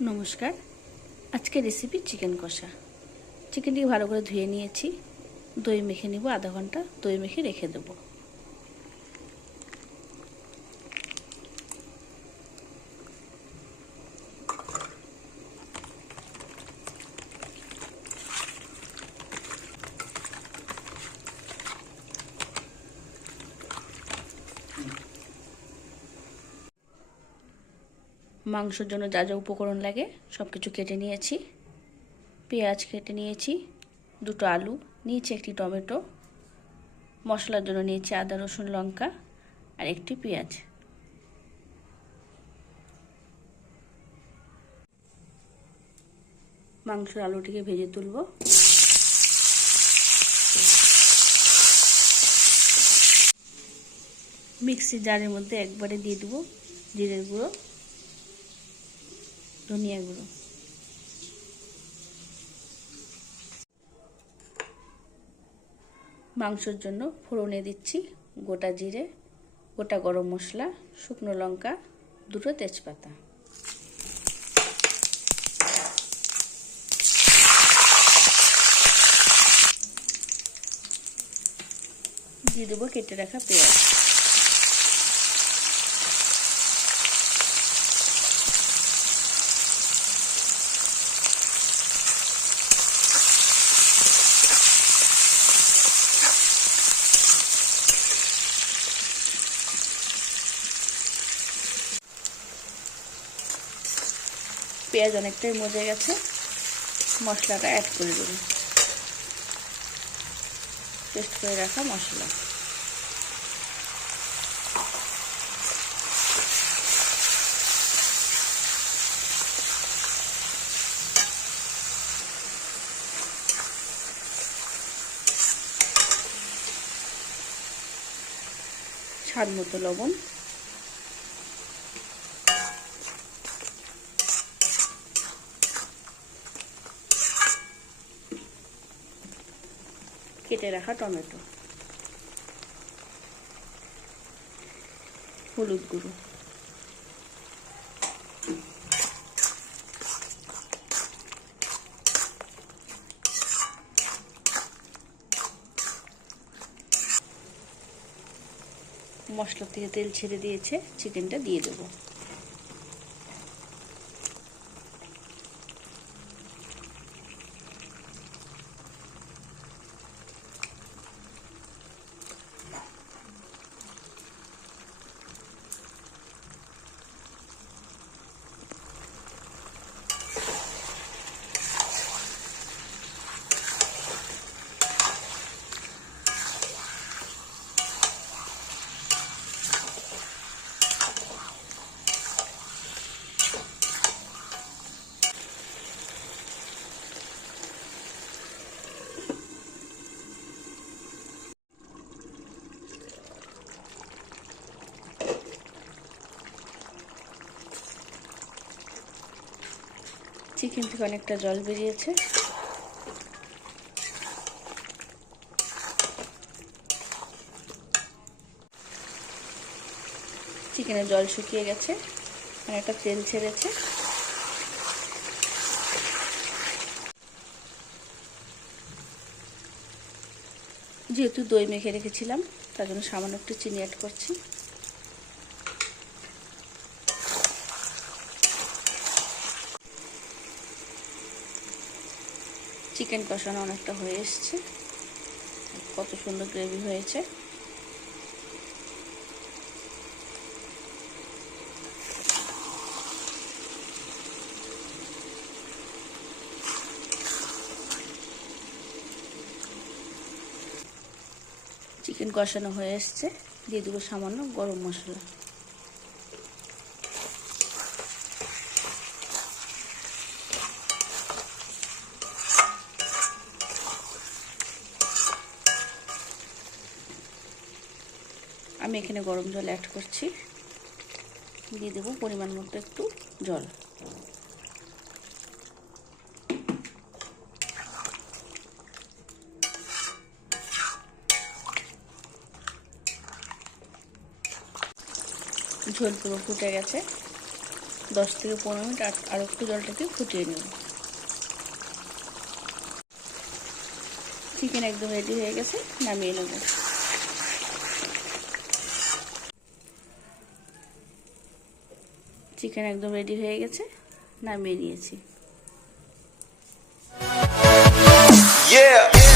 নমস্কার। আজকে recipe chicken কষা। চিকেনটিকে ভালো করে ধুয়ে নিয়েছি। দই মেখে নিব, আধা ঘন্টা দই মেখে রেখে দেব। মাংসের জন্য যা যা উপকরণ লাগে সব কিছু কেটে নিয়েছি। পেঁয়াজ কেটে নিয়েছি, দুটো আলু নিয়েছি, একটি টমেটো, মশলার জন্য নিয়েছি আদা রসুন লঙ্কা আর একটি পেঁয়াজ। মাংসের আলুটিকে ভেজে তুলব। মিক্সি জারের মধ্যে একবারে দিয়ে দেবো জিরের গুঁড়ো, ধনিয়া গুঁড়ো, মাংসের জন্য ফোড়নে দিচ্ছি গোটা জিরে, গোটা গরম মশলা, শুকনো লঙ্কা, দুটো তেজপাতা। দিয়ে দেবো কেটে রাখা পেঁয়াজ। পেঁয়াজ অনেকটাই মজে গেছে, মশলাটা অ্যাড করে দেবো। পেস্ট করে রাখা মশলা, স্বাদ মতো লবণ, কেটে রাখা টমেটো, হলুদ গুঁড়ো, মশলা থেকে তেল ছেড়ে দিয়েছে, চিকেনটা দিয়ে দেবো। চিকেন থেকে অনেকটা জল বেরিয়েছে, চিকেনের জল শুকিয়ে গেছে, অনেকটা তেল ছেড়েছে। যেহেতু দই মেখে রেখেছিলাম তার জন্য সামান্য একটু চিনি অ্যাড করছি। চিকেন কষানো অনেকটা হয়ে এসছে, কত সুন্দর গ্রেভি হয়েছে। চিকেন কষানো হয়ে এসছে, দিয়ে দেবো সামান্য গরম মশলা। আমি এখানে গরম জল অ্যাড করছি, দিয়ে দেবো পরিমাণ মতো একটু জল। ঝোল পুরো ফুটে গেছে, 10 থেকে 15 মিনিট আর একটু জলটাকে ফুটিয়ে নেব। চিকেন একদম রেডি হয়ে গেছে, নামিয়ে নেব। চিকেন একদম রেডি হয়ে গেছে, নামিয়ে নিয়েছি। Yeah.